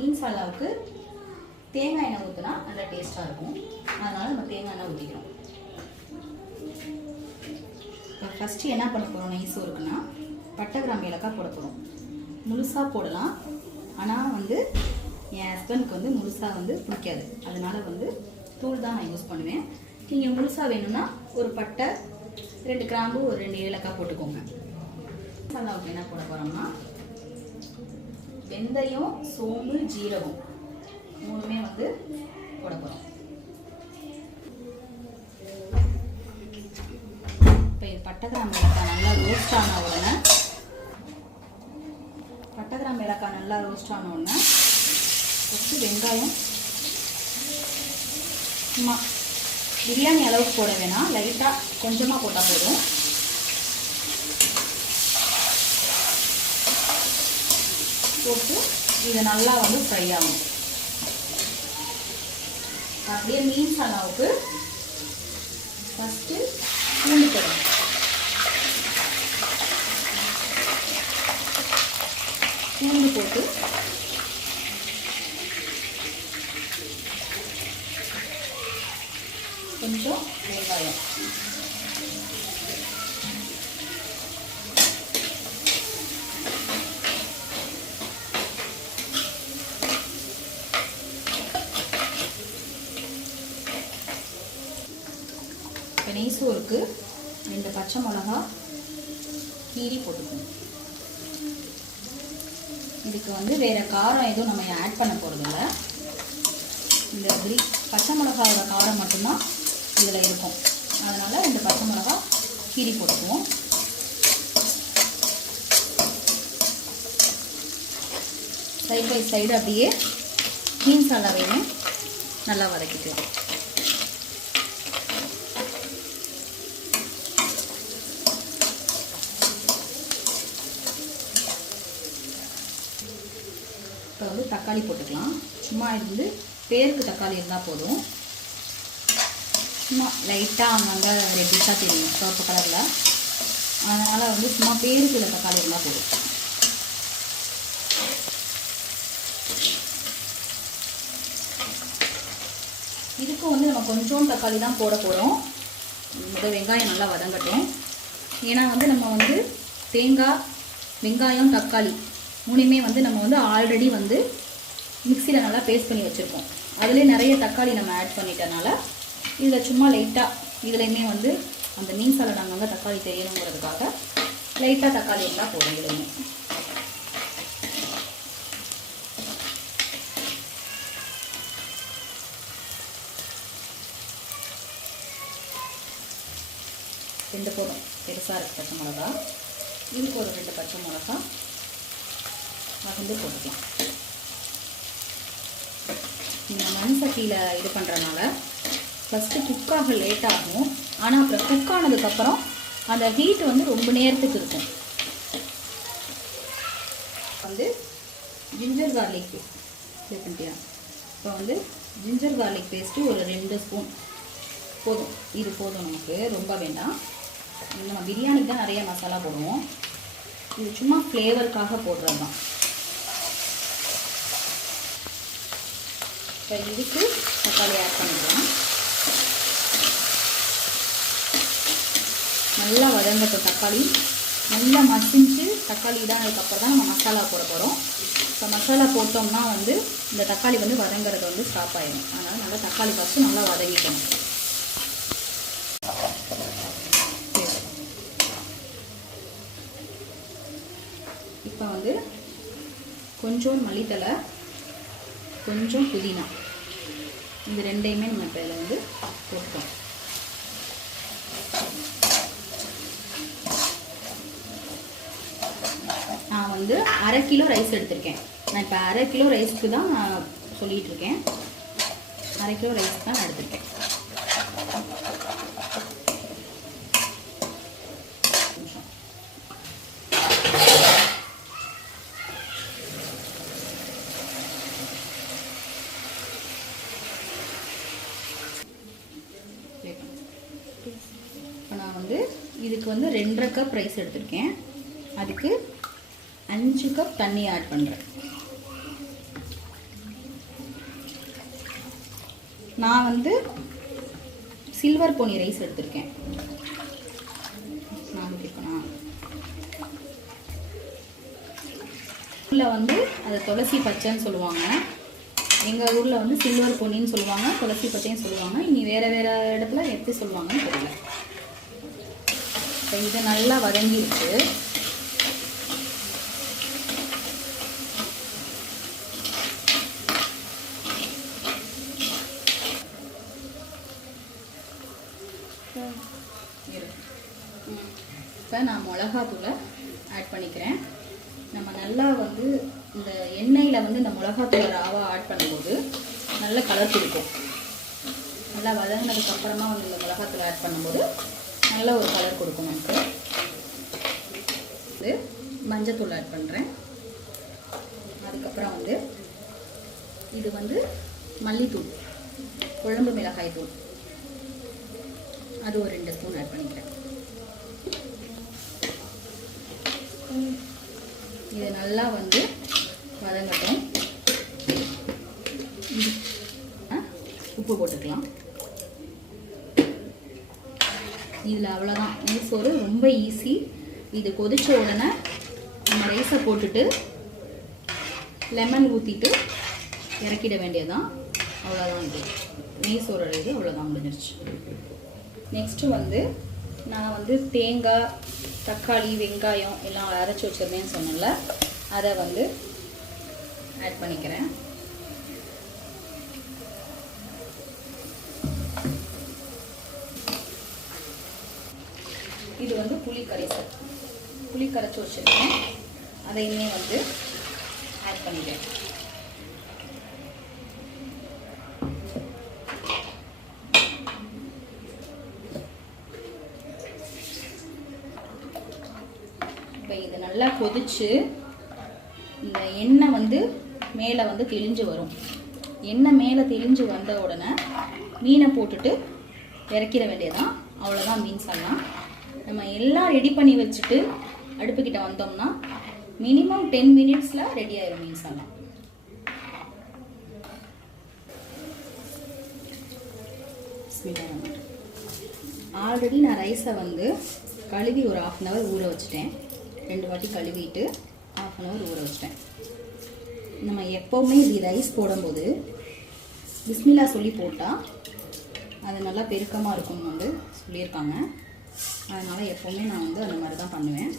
மீன் மசாலாவுக்கு தேங்காய் எண்ணெய் ஊற்றினா நல்லா டேஸ்ட்டாக இருக்கும். அதனால் நம்ம தேங்காய் எண்ணெய் ஊற்றிக்கிறோம். இப்போ ஃபஸ்ட்டு என்ன பண்ண போகிறோம், நெய் சோறுக்குன்னா பட்டை கிராம்பு ஏலக்காய் போட போகிறோம். முழுசாக போடலாம், ஆனால் வந்து என் ஹஸ்பண்டுக்கு வந்து முழுசாக வந்து பிடிக்காது. அதனால் வந்து தூள் தான் நான் யூஸ் பண்ணுவேன். நீங்கள் முழுசாக வேணும்னா ஒரு பட்டை 2 கிராம்பு ஒரு 2 ஏலக்காய் போட்டுக்கோங்க. மசாலாவுக்கு என்ன போட போகிறோம்னா வெந்தயம், சோம்பு, ஜீரகம் 3மே வந்து போட போகிறோம். இப்போ இது பட்டை கிராம்பு ஏலக்காய் நல்லா ரோஸ்ட் ஆன உடனே ஃபஸ்ட்டு வெங்காயம் சும்மா பிரியாணி அளவுக்கு போட வேணாம், லைட்டாக கொஞ்சமாக போட்டால் போதும். போட்டு இதை நல்லா வந்து ஃப்ரை ஆகும். அப்படியே மீன் மசாலாவுக்கு ஃபஸ்ட்டு பூண்டு போடணும். பூண்டு போட்டு கொஞ்சம் வெங்காயம், நெய் சோறுக்கு 2 பச்சை மிளகா கீரி போட்டுக்கணும். இதுக்கு வந்து வேறு காரம் எதுவும் நம்ம ஆட் பண்ண போகிறதில்ல. இந்த பச்சை மிளகாவோட காரம் மட்டும்தான் இதில் இருக்கும். அதனால் 2 பச்சை மிளகா கீரி போட்டுக்குவோம். சைடு பை சைடு அப்படியே மீன் மசாலாவையும் நல்லா வதக்கிட்டு இப்போ வந்து தக்காளி போட்டுக்கலாம். சும்மா இருந்து பேருக்கு தக்காளி இருந்தால் போதும். சும்மா லைட்டாக அங்கங்கே ரெட்டிஷாக தெரியும் சிவப்பு கலரில். அதனால் வந்து சும்மா பேருக்கு இல்லை தக்காளி இருந்தால் போதும். இதுக்கும் வந்து நம்ம கொஞ்சம் தக்காளி தான் போட போகிறோம். முதல் வெங்காயம் நல்லா வதங்கட்டும். ஏன்னா வந்து நம்ம வந்து தேங்காய், வெங்காயம், தக்காளி 3மே வந்து நம்ம வந்து ஆல்ரெடி வந்து மிக்சியில் நல்லா பேஸ்ட் பண்ணி வச்சுருக்கோம். அதுலேயே நிறைய தக்காளி நம்ம ஆட் பண்ணிட்டனால இதில் சும்மா லைட்டாக இதுலேயுமே வந்து அந்த மீன் மசாலா நாங்கள் வந்து தக்காளி தெரியணுங்கிறதுக்காக லைட்டாக தக்காளி எல்லாம் போடும். இதுலையுமே ரெண்டு போதும், பெருசாக இருக்குது பச்சை மிளகா. இதுக்கு ஒரு 2 பச்சை மிளகா வதந்து போட்டுக்கலாம். நீங்கள் மண் சட்டியில் இது பண்ணுறதுனால ஃபஸ்ட்டு குக்காக லேட் ஆகும். ஆனால் அப்புறம் குக் ஆனதுக்கப்புறம் அந்த ஹீட் வந்து ரொம்ப நேரத்துக்கு இருக்கும். வந்து ஜிஞ்சர் கார்லிக் பேஸ்ட் பண்ணிட்டியா? இப்போ வந்து ஜிஞ்சர் கார்லிக் பேஸ்ட்டு ஒரு 2 ஸ்பூன் போதும். இது போதும், நமக்கு ரொம்ப வேண்டாம். நம்ம பிரியாணிக்கு தான் நிறைய மசாலா போடுவோம். இது சும்மா ஃப்ளேவருக்காக போடுறது தான். இப்போ இதுக்கு தக்காளி ஆட் பண்ணிக்கலாம். நல்லா வதங்கட்டும். தக்காளி நல்லா மசிஞ்சு தக்காளி இதானதுக்கப்புறம் தான் நம்ம மசாலா போட போகிறோம். இப்போ மசாலா போட்டோம்னா வந்து இந்த தக்காளி வந்து வதங்கிறது வந்து ஸ்டாப் ஆகிடும். அதனால் நல்லா தக்காளி ஃபஸ்ட்டு நல்லா வதங்கிக்கணும். இப்போ வந்து கொஞ்சம் மல்லித்தலை, கொஞ்சம் புதினா, இது 2யுமே நம்ம இப்போ இதில் வந்து போட்டோம். நான் வந்து 1/2 கிலோ ரைஸ் எடுத்திருக்கேன். நான் இப்போ 1/2 கிலோ ரைஸ்க்கு தான் நான் சொல்லிகிட்டு இருக்கேன். 1/2 கிலோ ரைஸ் தான் நான் எடுத்திருக்கேன். இப்போ நான் வந்து இதுக்கு வந்து 2.5 கப் ரைஸ் எடுத்திருக்கேன். அதுக்கு 5 கப் தண்ணி ஆட் பண்ணுறேன். நான் வந்து சில்வர் பொன்னி ரைஸ் எடுத்திருக்கேன். நான் ஊரில் வந்து அது துளசி பச்சைன்னு சொல்லுவாங்க, எங்கள் ஊரில் வந்து சில்வர் பொன்னின்னு சொல்லுவாங்க, துளசி பச்சைன்னு சொல்லுவாங்க. இனி வேறு வேறு இடத்துல எப்படி சொல்லுவாங்கன்னு தெரியல. இப்போ இது நல்லா வதங்கிடுச்சு. இப்போ நான் மிளகாத்தூளை ஆட் பண்ணிக்கிறேன். நம்ம நல்லா வந்து இந்த எண்ணெயில் வந்து இந்த மிளகாத்தூளை ராவாக ஆட் பண்ணும்போது நல்ல கலர் கொடுக்கும். நல்லா வதங்கினதுக்கப்புறமா வந்து இந்த மிளகாத்தூளை ஆட் பண்ணும்போது நல்ல ஒரு கலர் கொடுக்கும் நமக்கு. இது மஞ்சத்தூள் ஆட் பண்ணுறேன். அதுக்கப்புறம் வந்து இது வந்து மல்லித்தூள், குழம்பு மிளகாய் தூள், அது ஒரு 2 ஸ்பூன் ஆட் பண்ணிக்கிறேன். இது நல்லா வந்து வதங்கட்டும். உப்பு போட்டுக்கலாம். இதில் அவ்வளோதான். நெய்சோறு ரொம்ப ஈஸி. இது கொதிச்ச உடனே நம்ம ரைஸை போட்டுட்டு லெமன் ஊற்றிட்டு இறக்கிட வேண்டியதுதான். அவ்வளோதான். இது நெய்சோறு இது அவ்வளோதான், முடிஞ்சிருச்சு. நெக்ஸ்ட்டு வந்து நான் வந்து தேங்காய், தக்காளி, வெங்காயம் எல்லாம் அரைச்சி வச்சுருந்தேன்னு சொன்னேன்ல, அதை வந்து ஆட் பண்ணிக்கிறேன். இது வந்து புளி கரைச்சி வச்சுருக்கேன், அதையுமே வந்து ஆட் பண்ணிக்கிறேன். இப்போ இது நல்லா கொதிச்சு இந்த எண்ணெய் வந்து மேலே வந்து தெளிஞ்சு வரும். எண்ணெய் மேலே தெளிஞ்சு வந்த உடனே மீனை போட்டுட்டு இறக்கிற வேண்டியதான். அவ்வளோதான் மீன் சால்னா. நம்ம எல்லாம் ரெடி பண்ணி வச்சுட்டு அடுப்புக்கிட்ட வந்தோம்னா மினிமம் 10 மினிட்ஸில் ரெடி ஆயிடும் மீன் சால்னா. ஆல்ரெடி நான் ரைஸை வந்து கழுவி ஒரு 1/2 அன் ஹவர் ஊற வச்சுட்டேன். 2 வாட்டி கழுவிட்டு 1/2 அன் ஹவர் ஊற வச்சிட்டேன். நம்ம எப்போவுமே இப்படி ரைஸ் போடும்போது பிஸ்மில்லா சொல்லி போட்டால் அது நல்லா பெருக்கமாக இருக்கும்னு வந்து சொல்லியிருக்காங்க. அதனால் எப்போவுமே நான் வந்து அந்த மாதிரி தான் பண்ணுவேன்.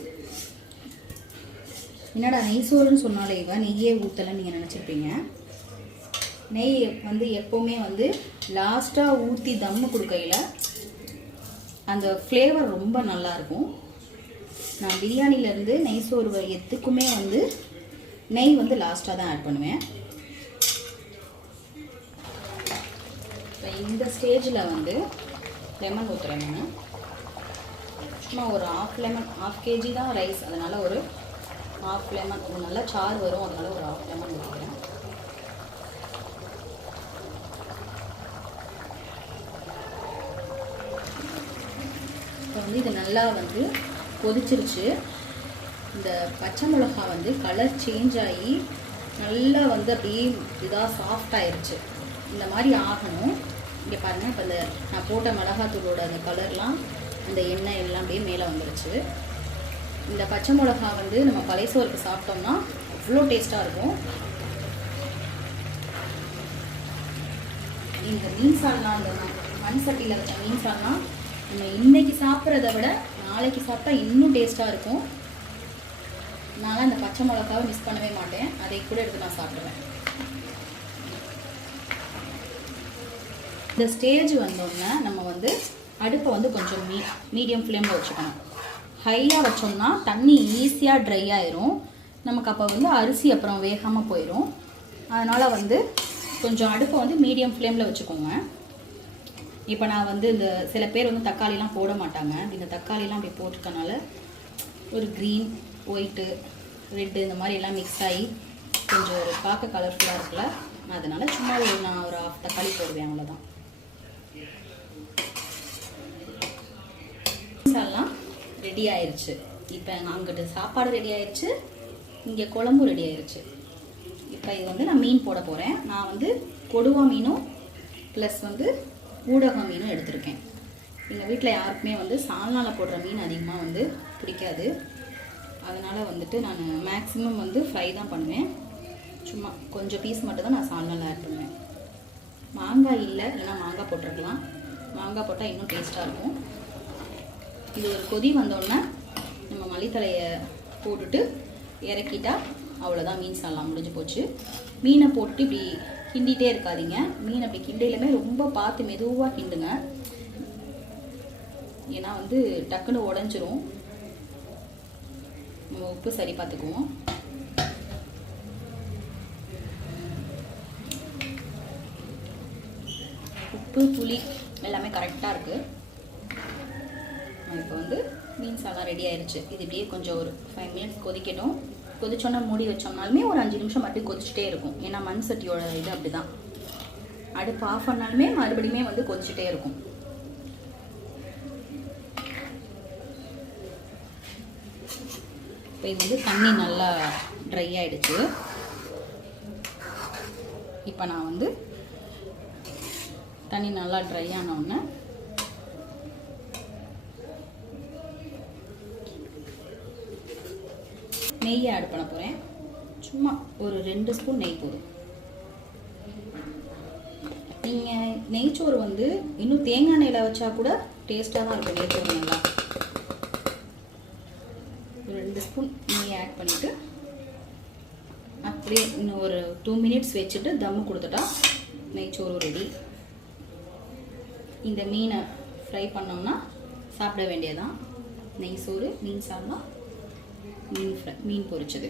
என்னடா நெய்சோறுன்னு சொன்னாலே இவன் நெய்யே ஊற்றலைன்னு நீங்கள் நினச்சிருப்பீங்க. நெய் வந்து எப்போவுமே வந்து லாஸ்ட்டாக ஊற்றி தம்மு கொடுக்கையில் அந்த ஃப்ளேவர் ரொம்ப நல்லாயிருக்கும். நான் பிரியாணிலேருந்து நெய்சோறு எத்துக்குமே வந்து நெய் வந்து லாஸ்ட்டாக தான் ஆட் பண்ணுவேன். இப்போ இந்த ஸ்டேஜில் வந்து லெமன் ஊற்றுறேன். நான் சும்மா ஒரு 1/2 லெமன், 1/2 kg தான் ரைஸ், அதனால் ஒரு 1/2 லெமன், அது நல்லா சாறு வரும், அதனால் ஒரு 1/2 லெமன் ஊற்றுறேன். இப்போ வந்து இது நல்லா வந்து கொதிச்சிருச்சு. இந்த பச்சை மிளகா வந்து கலர் சேஞ்ச் ஆகி நல்லா வந்து அப்படியே இதாக சாஃப்ட் ஆயிடுச்சு. இந்த மாதிரி ஆகணும். இங்கே பாருங்கள், இப்போ இந்த நான் போட்ட மிளகாத்தூளோட அந்த கலர்லாம் அந்த எண்ணெய் எல்லாம் அப்படியே மேலே வந்துருச்சு. இந்த பச்சை மிளகா வந்து நம்ம பழைய சோறுக்கு சாப்பிட்டோம்னா அவ்வளோ டேஸ்ட்டாக இருக்கும். இந்த மீன் சால்னா, அந்த மண் சட்டியில் வச்ச மீன் சால்னா நம்ம இன்றைக்கி சாப்பிட்றத விட நாளைக்கு சாப்பிட்டா இன்னும் டேஸ்ட்டாக இருக்கும். நான் அந்த பச்சை மிளகாவை மிஸ் பண்ணவே மாட்டேன், அதை கூட எடுத்து நான் சாப்பிடுவேன். இந்த ஸ்டேஜ் வந்தோடனே நம்ம வந்து அடுப்பை வந்து கொஞ்சம் மீடியம் ஃப்ளேமில் வச்சுக்கணும். ஹையாக வச்சோம்னா தண்ணி ஈஸியாக ட்ரை ஆயிரும். நமக்கு அப்போ வந்து அரிசி அப்புறம் வேகாமல் போயிடும். அதனால் வந்து கொஞ்சம் அடுப்பை வந்து மீடியம் ஃப்ளேமில் வச்சுக்கோங்க. இப்போ நான் வந்து இந்த சில பேர் வந்து தக்காளிலாம் போட மாட்டாங்க. இந்த தக்காளிலாம் அப்படி போட்டிருக்கனால ஒரு க்ரீன், ஒயிட்டு, ரெட்டு இந்த மாதிரி எல்லாம் மிக்ஸ் ஆகி கொஞ்சம் ஒரு பார்க்க கலர்ஃபுல்லாக இருக்குல்ல, அதனால் சும்மா நான் ஒரு 1/2 தக்காளி போடுவேன், அவ்வளோதான். மசாலாம் ரெடி ஆயிடுச்சு. இப்போ அங்கிட்டு சாப்பாடு ரெடி ஆயிடுச்சு, இங்கே குழம்பும் ரெடி ஆயிடுச்சு. இப்போ இது வந்து நான் மீன் போட போகிறேன். நான் வந்து கொடுவா மீனும் ப்ளஸ் வந்து ஊடகம் மீனும் எடுத்திருக்கேன். எங்கள் வீட்டில் யாருக்குமே வந்து சால்னாவில் போடுற மீன் அதிகமாக வந்து பிடிக்காது. அதனால் வந்துட்டு நான் மேக்ஸிமம் வந்து ஃப்ரை தான் பண்ணுவேன். சும்மா கொஞ்சம் பீஸ் மட்டும் தான் நான் சால்னாவில் ஆட் பண்ணுவேன். மாங்காய் இல்லை, இல்லைன்னா மாங்காய் போட்டிருக்கலாம். மாங்காய் போட்டால் இன்னும் டேஸ்ட்டாக இருக்கும். இது ஒரு கொதி வந்தோடனே நம்ம மல்லித்தலையை போட்டுட்டு இறக்கிட்டா அவ்வளோதான், மீன் சால்னா முடிஞ்சு போச்சு. மீனை போட்டு இப்படி கிண்டிகிட்டே இருக்காதீங்க. மீன் அப்படி கிண்டையிலுமே ரொம்ப பார்த்து மெதுவாக கிண்டுங்க. ஏன்னா வந்து டக்குன்னு உடஞ்சிரும். நம்ம உப்பு சரி பார்த்துக்குவோம். உப்பு புளி எல்லாமே கரெக்டாக இருக்குது. இப்போ வந்து மீன் சாலா ரெடி ஆயிடுச்சு. இது இப்படியே கொஞ்சம் ஒரு 5 மினிட்ஸ் கொதிக்கட்டும். கொதிச்சோன்னா மூடி வச்சோம்னாலுமே ஒரு 5 நிமிஷம் மட்டும் கொதிச்சுட்டே இருக்கும். ஏன்னா மண் சட்டியோட இது அப்படி தான். அடுப்பு ஆஃப் பண்ணாலுமே மறுபடியுமே வந்து கொதிச்சுட்டே இருக்கும். இப்போ இது வந்து தண்ணி நல்லா ட்ரை ஆகிடுச்சு. இப்போ நான் வந்து தண்ணி நல்லா ட்ரை ஆனோடனே நெய்யை ஆட் பண்ண போகிறேன். சும்மா ஒரு 2 ஸ்பூன் நெய் போதும். நீங்கள் நெய்ச்சோறு வந்து இன்னும் தேங்காய் எண்ணெயில் வச்சா கூட டேஸ்ட்டாக தான் இருக்கும். நெய்ச்சோறு நல்லா ஒரு 2 ஸ்பூன் நெய் ஆட் பண்ணிவிட்டு அப்படியே இன்னும் ஒரு 2 மினிட்ஸ் வச்சுட்டு தம்மு கொடுத்துட்டா நெய்ச்சோறு ரெடி. இந்த மீனை ஃப்ரை பண்ணோம்னா சாப்பிட வேண்டியதான். நெய் சோறு, மீன் சால்னா, மீன் பொரிச்சது.